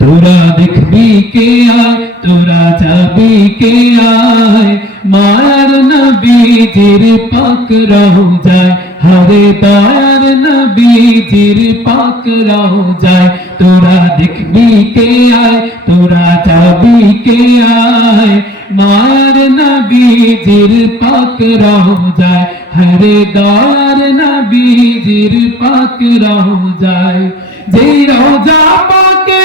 তোরা দেখবি কে আয় তোরা যাবি কে আয় মায়ার নবীজির পাক রহ যায় হরে দয়ার নবীজির পাক রহ যায় তোরা দেখবি কে আয় তোরা যাবি কে আয় মায়ার নবীজির পাক রহ যায় হরে দয়ার নবীজির পাক রহ যায় যেই রোজা পাকে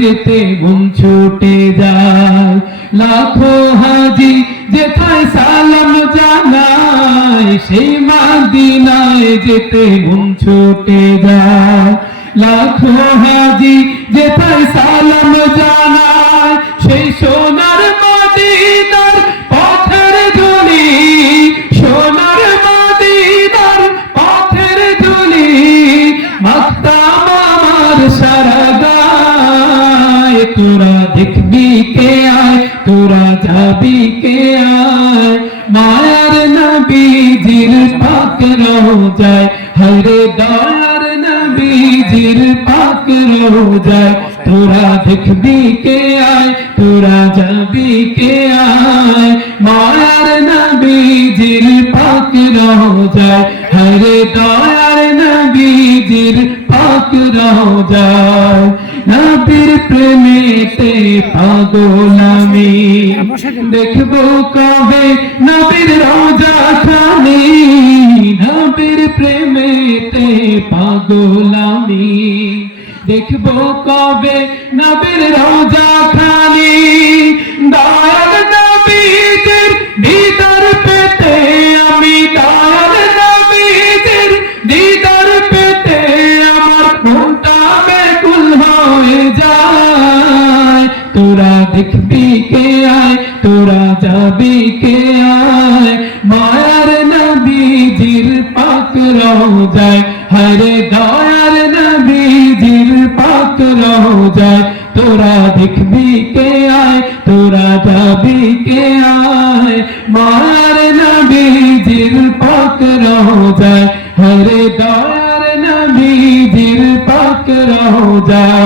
যেতে গুম ছুটে যায়। লাখো হাজি যেথায় সালাম জানায়, সেই মাদিনায় যেতে গুম ছুটে যায়। লাখো হাজি যেথায় সালাম জানায় তোরা যাবি কে আয়, মায়ার নবীজির পাক রহ যায় হরে দয়ার নবীজির পাক রহ যায় তোরা দেখবি কে আয়, তোরা যাবি কে আয়। মায়ার নবীজির পাক রহ যায় হরে দয়ার নবীজির পাক রহ যায় নবীর প্রেমেতে পাগল আমি দেখব কবে নবীর রাজা খানি? নবীর প্রেমেতে পাগল আমি দেখব কবে নবীর রাজা খানি? দেখবি কে আয় তোরা যাবি কে আয় মায়ার নবীজির পাক রহ যায় হরে দয়ার নবীজির পাক রহ যায় তোরা দেখবি কে আয় তোরা যাবি কে আয় মায়ার নবীজির পাক রহ যায় হরে দয়ার নবীজির পাক রহ যায়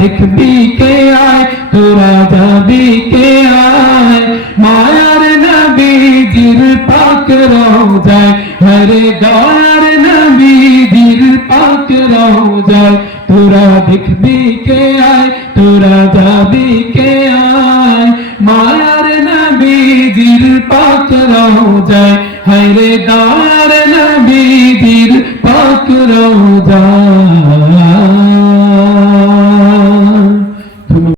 দেখবি কে আয় তোরা যাবি কে আয় মায়ার নবীজির পাক রহ যায় হরে দয়ার নবীজির পাক রহ যায় তোরা দেখবি কে আয় তোরা যাবি কে আয় মায়ার নবীজির পাক রহ যায় হরে দয়ার নবীজির পাক রহ যায়